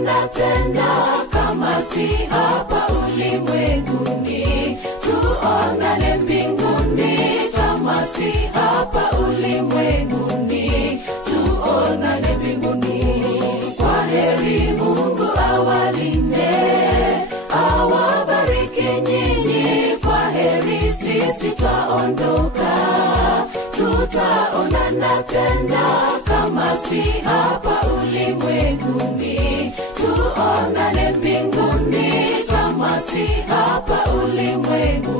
tutaonana tena kama si hapa ulimwenguni. Tuonane mbinguni kama si hapa ulimwenguni. Tuonane mbinguni. Kwaheri, Mungu awalinde, awabariki nyinyi. Kwaheri, sisi taondoka, tutaonana tena kama si hapa ulimwenguni. Tuonane mbinguni kama si hapa ulimwenguni.